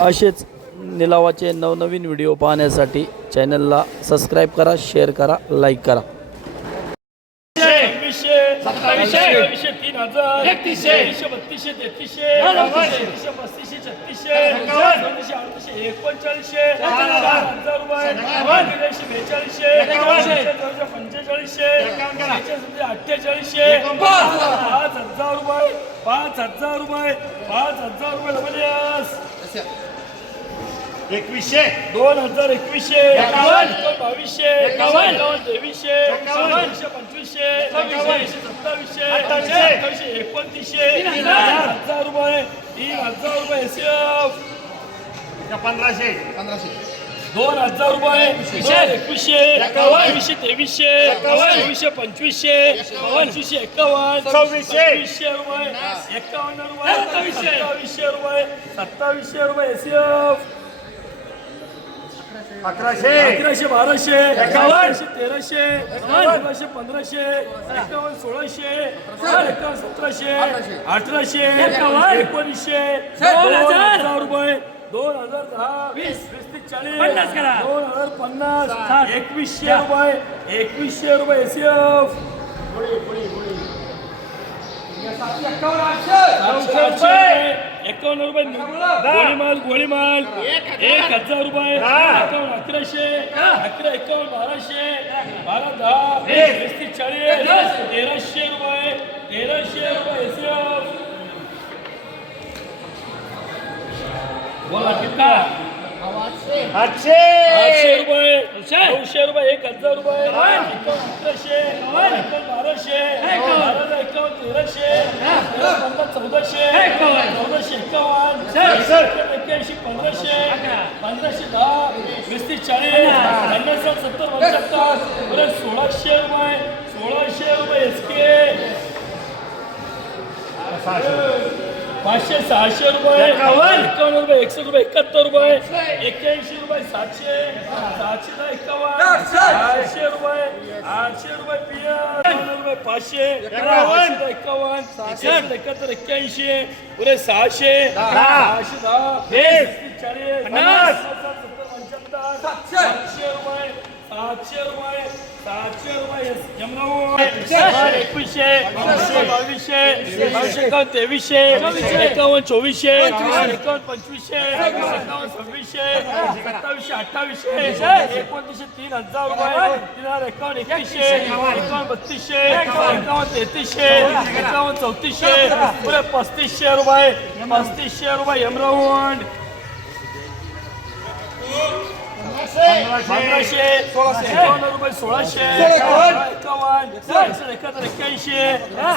असेच निलावाचे नवनवीन व्हिडिओ पाहण्यासाठी चॅनलला सबस्क्राईब करा शेअर करा लाईक करा एकवीसशे सत्तावीसशे एकवीसशे तीन हजार एकतीसशे एकशे बत्तीसशे तेहतीसशे एकतीसशे पस्तीसशे छत्तीसशे चौतीसशे अडतीसशे एकोणचाळीसशे चार हजार रुपये एकशे बेचाळीसशे एकशे पंचेचाळीसशे एकशे अठ्ठेचाळीसशे पाच हजार रुपये पाच हजार रुपये पाच हजार रुपये एकवीसशे. दोन हजार एकवीसशे. एकावन्न. बावीसशे. एकावन्न. तेवीसशे. एकावन्नशे पंचवीसशे. सव्वीसशे. सत्तावीसशे अठ्ठावीसशे. एकोणतीसशे. तीन हजार. रुपये. तीन हजार रुपये. एसीएफ पंधराशे. दोन हजार रुपये. एकवीसशे. बावीसशे तेवीसशे. चोवीसशे पंचवीसशे. पंचवीसशे एकावन्न. सव्वीसशे. सव्वीसशे रुपये. एकावन्न रुपये. सत्तावीसशे. रुपये. सत्तावीसशे रुपये. एसीएफ. अकराशे. अकराशे बाराशे. एकावन्नशे तेराशे. सोळाशे पंधराशे. एकावन्न सोळाशे. एकावन्न सतराशे. अठराशे. एकावन्न. एकोणीसशे. दोन हजार रुपये. हजार दहा वीस वीस ते चाळीस. पन्नास करा. दोन हजार पन्नास. एकवीसशे रुपये. एकवीसशे रुपये एसीएफ एकावन्न रुपये. गोळीमाल गोळीमाल. एक हजार. रुपये. एकावन्न अकराशे. अकरा एकावन्न बाराशे. बारा दहा. वीस. ते चाळीस. तेराशे रुपये. तेराशे रुपये एसीएफ बोला कितना आठशे. आठशे रुपये. नऊशे रुपये एक हजार रुपये. अकराशे बाराशे. बारा एकावन्न तेराशे. चौदाशे. चौदाशे एकावन्न. एक्क्याऐंशी पंधराशे. पंधराशे दहा. वीस ते चाळीस पन्नास सत्तर पंच्याहत्तर. बरं सोळाशे रुपये. सोळाशे रुपये एस के पाचशे सहाशे रुपये एकावन्न रुपये एकशे रुपये एकाहत्तर रुपये एक्क्याऐंशी रुपये सातशे सातशे दहा एकावन्न आठशे रुपये आठशे रुपये पिया रुपये पाचशे एकावन्न. एकावन्न एकाहत्तर एक्क्याऐंशी पुरे सहाशे सहाशे दहा चाळीस पन्नास सत्तर पंच्याहत्तर सातशे रुपये. सातशे रुपये सातशे रुपये. यमराव एकवीसशे बावीसशे बावीसशे बावीसशे. एकावन्न तेवीसशे. एकावन्न चोवीसशे. एकावन्न पंचवीसशे. एकावन्न सव्वीसशे. सत्तावीसशे अठ्ठावीसशे. एकोणतीसशे तीन हजार रुपये. तीन हजार एकावन्न एकावन्न बत्तीसशे. एकावन्न तेहतीसशे. एकावन्न चौतीसशे. पुढे पस्तीसशे रुपये. पस्तीसशे रुपये यमरावण पंधराशे एकावन्न रुपये सोळाशे एकावन्न एकशे एकाहत्तर एक्क्याऐंशी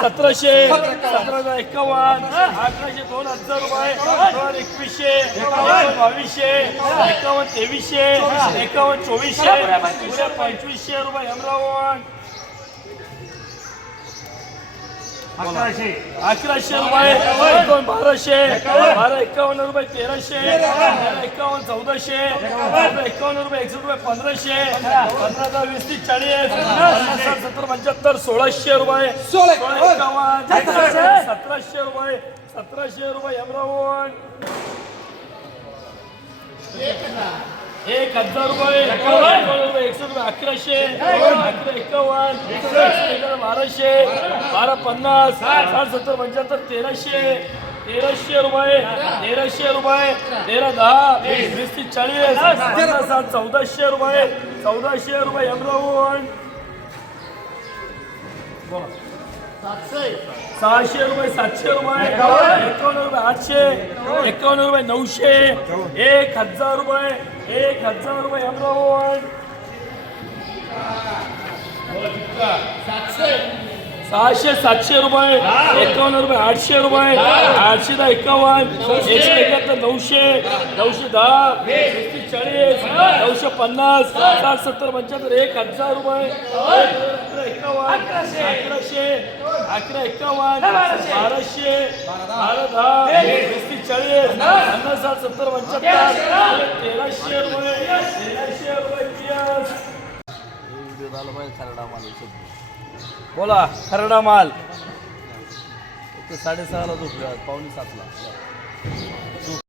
सतराशे सतरा एकावन्न अठराशे दोन हजार रुपये दोन एकवीसशे एकावन्न बावीसशे एकावन्न तेवीसशे एकावन्न चोवीसशे पंचवीसशे रुपये अमरावण अकराशे. रुपये. बाराशे. बारा एकावन्न रुपये तेराशे. तेरा एकावन्न चौदाशे. चौदा एकावन्न रुपये एकशे रुपये पंधराशे. पंधरा. दहा वीस तीस चाळीस. सत्तर पंच्याहत्तर. सोळाशे रुपये. सोळा. सतराशे रुपये. सतराशे रुपये अमरावण एक हजार रुपये. एकशे रुपये अकराशे. एकावन्न. बाराशे. बारा पन्नास. साठ. सत्तर पंच्याहत्तर तेराशे. तेराशे रुपये तेराशे रुपये तेरा दहा वीस तीस चाळीस साठ चौदाशे रुपये चौदाशे रुपये अमरावण सहाशे रुपये सातशे रुपये एकावन्न रुपये आठशे एकावन्न रुपये नऊशे एक हजार रुपये एक हजार रुपये अमरावण सहाशे सातशे रुपये एकावन्न रुपये आठशे रुपये आठशे दहा एकावन्न एकशे एकाहत्तर नऊशे नऊशे दहा चाळीस नऊशे पन्नास साठ सत्तर पंच्याहत्तर एक हजार रुपये. अकरा एकावन्न अकराशे. अकरा एकावन्न बाराशे. बारा दहा. वीस चाळीस. पन्नास. साठ सत्तर पंच्याहत्तर. तेराशे. रुपये. तेराशे. रुपये बोला खरडा माल. साडेसहाला झोपले आज पावणे सातला.